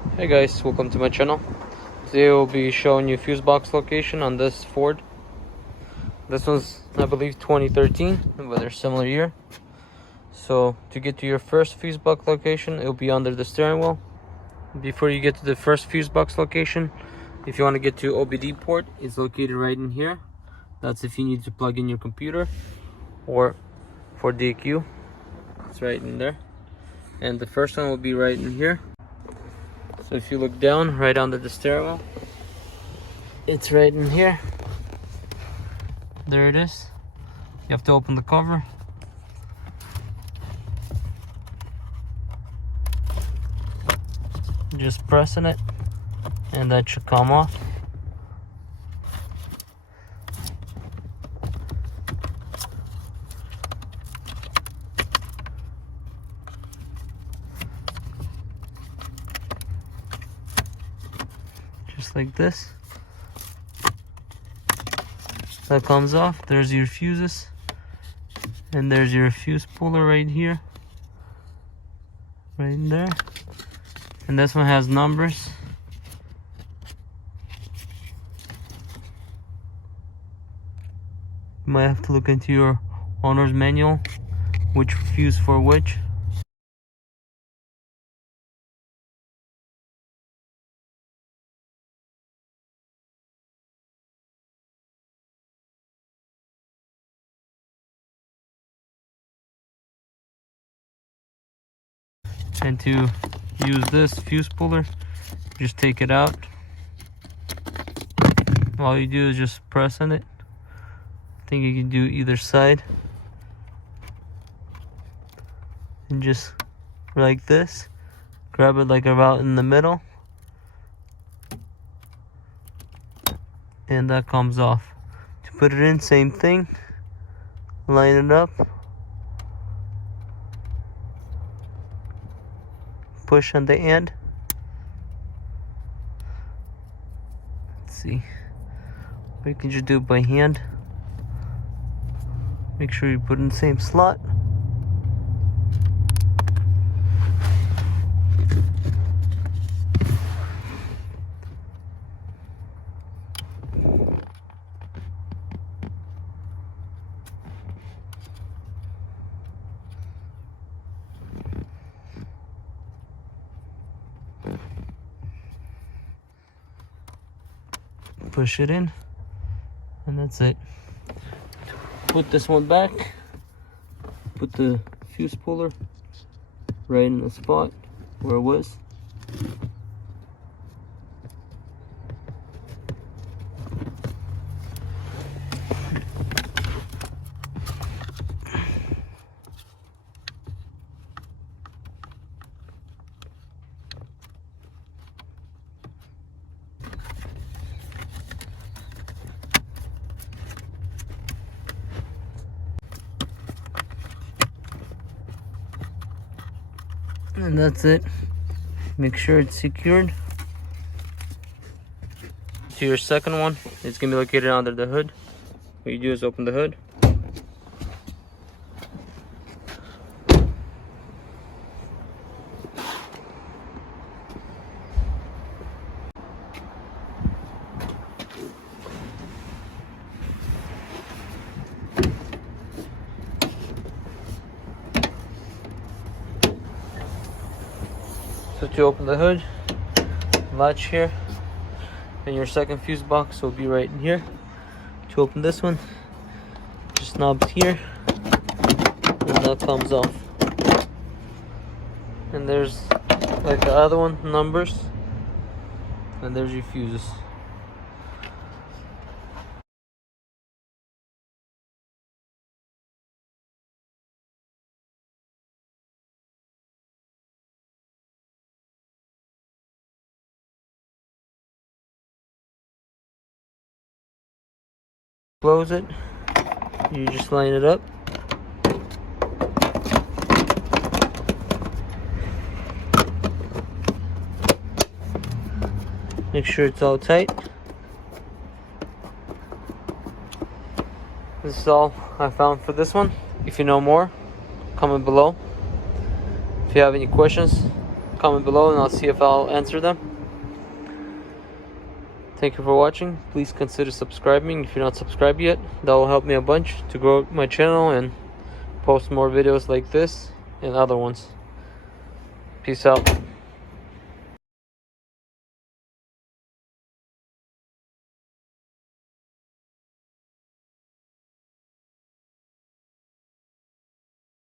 Hey guys, welcome to my channel. Today we'll be showing you fuse box location on this Ford. This one's, I believe, 2013, but they're similar year. So to get to your first fuse box location, it'll be under the steering wheel. Before you get to the first fuse box location, if you want to get to OBD port, it's located right in here. That's if you need to plug in your computer, or for DQ, it's right in there. And the first one will be right in here. So if you look down, right under the steering wheel, it's right in here. There it is. You have to open the cover. Just pressing it, and that should come off. Just like this. That comes off. There's your fuses, and there's your fuse puller right here, right in there. And this one has numbers. You might have to look into your owner's manual, which fuse for which. And to use this fuse puller, just take it out. All you do is just press on it. I think you can do either side. And just like this, grab it like about in the middle, and that comes off. To put it in, same thing. Line it up. Push on the end. Let's see. Or you can just do it by hand. Make sure you put it in the same slot. Push it in, and that's it. Put this one back. Put the fuse puller right in the spot where it was. And that's it. Make sure it's secured. To your second one, it's gonna be located under the hood. What you do is open the hood. So to open the hood, latch here, and your second fuse box will be right in here. To open this one, just knobs here, and that comes off. And there's like the other one, numbers, and there's your fuses. Close it, you just line it up. Make sure it's all tight. This is all I found for this one. If you know more, comment below. If you have any questions, comment below and I'll see if I'll answer them. Thank you for watching. Please consider subscribing if you're not subscribed yet. That will help me a bunch to grow my channel and post more videos like this and other ones. Peace out.